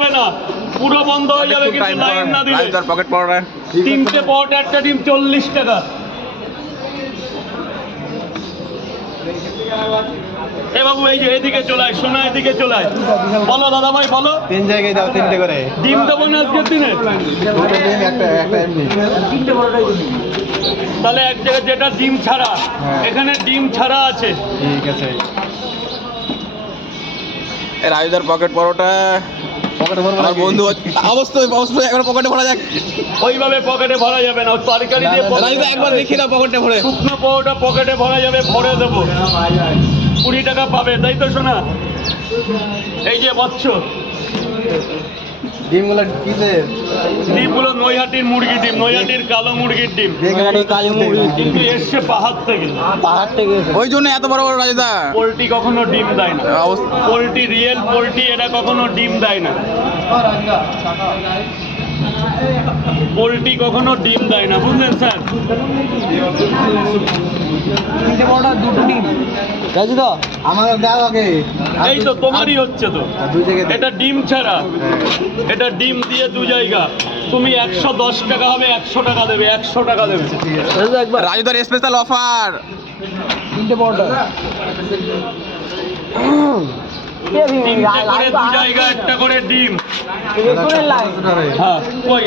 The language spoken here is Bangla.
না, পুরো বন্ধ হয়ে যাবে কিন্তু লাইন না দিলে। পকেট পড়া 3টে পট একটা ডিম 40 টাকা। এ বাবু এই যে এদিকে চলায়, সোনা এদিকে চলায়। বলো দাদা ভাই বলো। 3 জায়গায় দাও 3টে করে। ডিম দেবো না আজকের দিনে? দুটো ডিম একটা এমনি। তাহলে এক জায়গায় যেটা ডিম ছাড়া, হ্যাঁ। এখানে ডিম ছাড়া আছে। ঠিক আছে। এ রাজুদার পকেট পরোটা পকেটে ভরবো না বন্ধু। অবশ্যই অবশ্যই একবার পকেটে ভরা যাক। ওইভাবে পকেটে ভরা যাবে না, তরকারি দিয়ে রাজুদা একবার দেখি না পকেটে ভরে। শুকনো পরোটা পকেটে ভরা যাবে, ভরে দেবো। 20 টাকা পাবে, তাই তো শোনা? এই যে বচ্চ ডিমগুলো কিসে? ডিমগুলো নৈহাটির মুরগি ডিম, নৈহাটির কালো মুরগির ডিম। কালো মুরগি কিন্তু এসছে পাহাড় থেকে। পাহাড় থেকে। ওই জন্য এত বড় বড় রাজুদা। পোল্ট্রি কখনো ডিম দেয় না। পোল্ট্রি, রিয়েল পোল্ট্রি, এটা কখনো ডিম দেয় না। পোল্ট্রি কখনো ডিম দেয় না, বুঝলেন স্যার? রাজুদা আমাদের দাও আগে। এই তো তোমারই হচ্ছে তো। এটা ডিম ছাড়া, এটা ডিম দিয়ে 2 জায়গা। তুমি 110 টাকা হবে, 100 টাকা দেবে, 100 টাকা দেবে। রাজুদার স্পেশাল অফার। 3টে পরোটা। 3টে করে 2 জায়গা, একটা করে ডিম। হ্যাঁ, কই